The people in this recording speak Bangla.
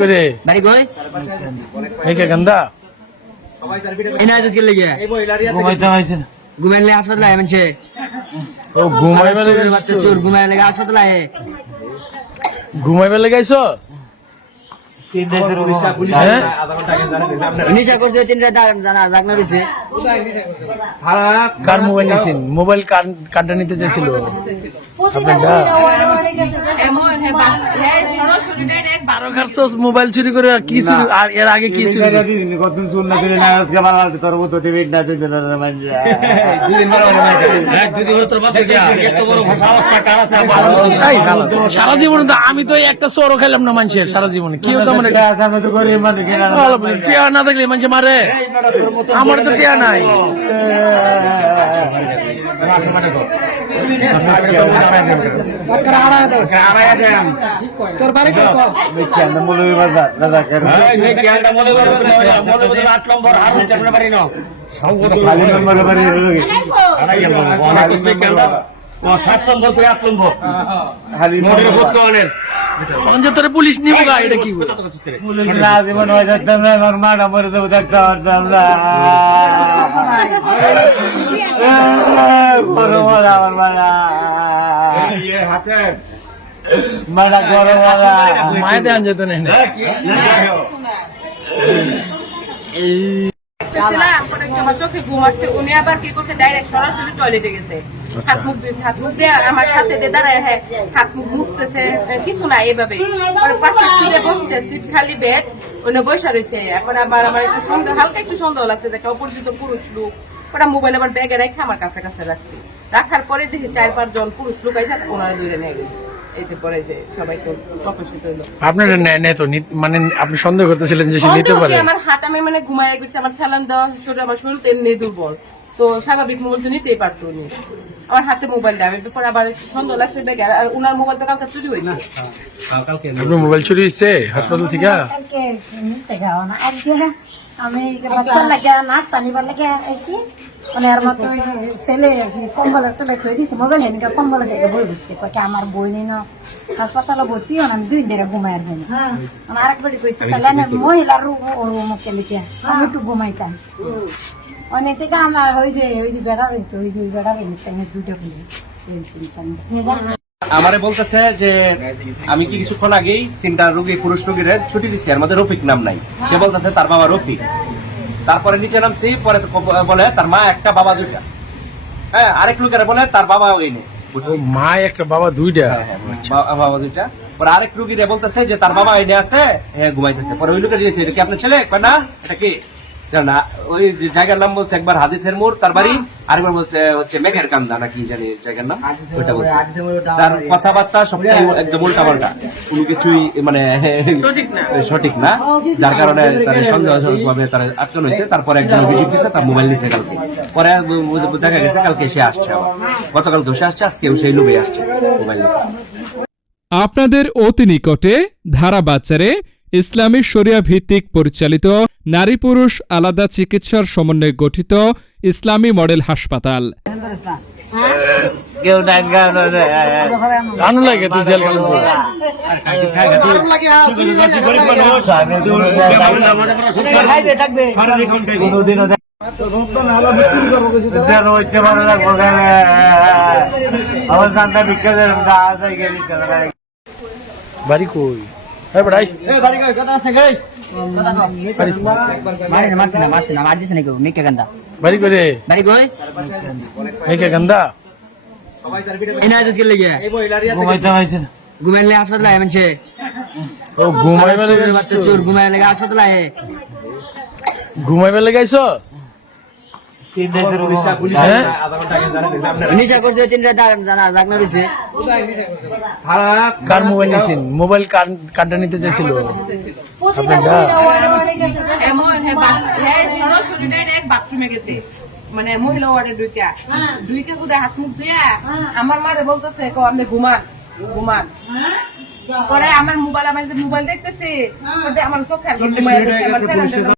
করে বাড়ি কই? মেকে গন্ধা এনা আদেশ কে লেগে? ঘুমাইতে পারছি না। ঘুমাইলে হাসপাতালে আয় মানছে। ও ঘুমাইবে চোর ঘুমাইলে লেগে আয়। ঘুমাইবে লাগাইছস নিশা করছে তিনটা জানা জাগনা রইছে কার মোবাইল নিয়েছেন মোবাইল কার কার্ডটা নিতে চাইছিল? মোবাইল চুরি করে আর কি চুরি আর এর আগে কি চুরি কতদিন না দিলে না আজকে ভালো লাগছে তোর মতো টিভি না দিতে না মানজা এই শালা, সারা জীবনে তো আমি তো একটা চোরও খেলাম না মানুষের সারা জীবনে। কেউ তো মানে? আমি তো করি মানে টিয়া না থাকলে মানুষ মারে। আমার তো টিয়া নাই। কেন মৌলভী বাজার দাদা কেন খালি নম্বর বাড়ি পুলিশ নিব গা এটা কি বলে? না জীবন হয়ে না আমার মরে দেবো দেখতে পারতাম না বড় বড় আমার মারা। মারা বড় বড় মায়ে দেন যেত না এনে। দেখতেছিলাম, পরে একটু আমার চোখে ঘুম উনি আবার কি করছে? ডাইরেক্ট সরাসরি টয়লেটে গেছে। হাত মুখ দিয়েছে হাত মুখ দিয়ে আমার সাথে দিয়ে দাঁড়ায় হ্যাঁ মুছতেছে। কিছু না এভাবে পাশে সিটে বসছে সিট খালি বেড উনি বসে রয়েছে। এখন আবার আমার একটু সন্দেহ হালকা একটু সন্দেহ লাগছে দেখে অপরিচিত পুরুষ লোক। ওরা মোবাইল আবার ব্যাগে রেখে আমার কাছে কাছে রাখছি। রাখার পরে দেখি চার পাঁচ জন পুরুষ লোক এসে ওনারা দূরে নিয়ে গেল এতে পরে যে সবাই তো প্রকাশিত হলো আপনার নেয় নেয় তো মানে আপনি সন্দেহ করতেছিলেন যে সে নিতে পারে? আমার হাত আমি মানে ঘুমায় গেছি আমার স্যালান দেওয়া শরীর আমার শরীর এমনি দুর্বল। তো স্বাভাবিক মোবাইল তো নিতেই পারতো উনি। আমার হাতে মোবাইল দেয় আমি আবার সন্দেহ লাগছে ব্যাগে আর উনার মোবাইল তো কালকে চুরি হয়েছে আপনার মোবাইল চুরি হয়েছে হাসপাতাল থেকে? আমি বাচ্চার লাগে নাস্তা নিবার লাগে আইছি। মানে আর মতো ছেলে কম্বল একটা দিছে মোবাইল হেন কম্বল থেকে বই দিচ্ছে আমার বই নিন হাসপাতালে ভর্তি হন আমি দুই ঘুমাই আর বই আমার আরেকবার কইছে তাহলে না মহিলার মুখে লিখে আমি একটু ঘুমাইতাম অনেক থেকে আমার ওই যে ওই যে বেড়া রইতো ওই যে বেড়া রইতো আমি দুটো বলি আমারে বলতেছে যে আমি কি কিছুক্ষণ আগেই তিনটা রোগী পুরুষ রোগীর ছুটি দিচ্ছি আর মধ্যে রফিক নাম নাই। সে বলতেছে তার বাবা রফিক। তারপরে নিচে নামছি পরে বলে তার মা একটা বাবা দুইটা। হ্যাঁ আরেক লোকের বলে তার বাবা ওই নেই মা একটা বাবা দুইটা? বাবা দুইটা। পরে আরেক রুগীরা বলতেছে যে তার বাবা এনে আছে হ্যাঁ ঘুমাইতেছে। পরে ওই লোকের দিয়েছে এটা কি আপনার ছেলে? না এটা কি? না ওই জায়গার নাম বলছে একবার হাদিসের মোড় তার বাড়ি আরেকবার বলছে হচ্ছে মেঘের কান্দা না জানি জায়গার নাম ওইটা বলছে। তার কথাবার্তা সবটাই একদম উল্টা পাল্টা কোনো কিছুই মানে সঠিক না। যার কারণে তার সন্দেহ ভাবে তার আটকানো হয়েছে। তারপরে একজন অভিযোগ দিচ্ছে তার মোবাইল নিছে কালকে। পরে দেখা গেছে কালকে সে আসছে আবার। গতকালকেও সে আসছে আজকেও সেই লোভে আসছে মোবাইল আপনাদের অতি নিকটে ধারা বাচ্চারে ইসলামী শরিয়া ভিত্তিক পরিচালিত নারী পুরুষ আলাদা চিকিৎসার সমন্বয়ে গঠিত ইসলামী মডেল হাসপাতাল বাড়ি কই এই না মারছে না মার দিছে নাকি মেকে গান্দা বাড়ি করে বাড়ি কই? মেকে গন্ধা এনা আদেশ কে লেগে? ঘুমাইতে পারছি না। ঘুমাইলে হাসপাতালে আয় মানছে। ও ঘুমাইবে বাচ্চা চোর ঘুমাইলে লেগে হাসপাতালে আয়। ঘুমাইবে লাগাইছস কার মোবাইল নিছেন? মোবাইল কার্ডটা নিতে চাইছিল? হ্যাঁ হ্যাঁ মানে মহিলা ওয়ার্ডে দুইটা দুইটা বুধে হাত মুখ দিয়ে আমার মারে বলতেছে আপনি ঘুমান ঘুমান। পরে আমার মোবাইল আমার মোবাইল দেখতেছে আমার চোখে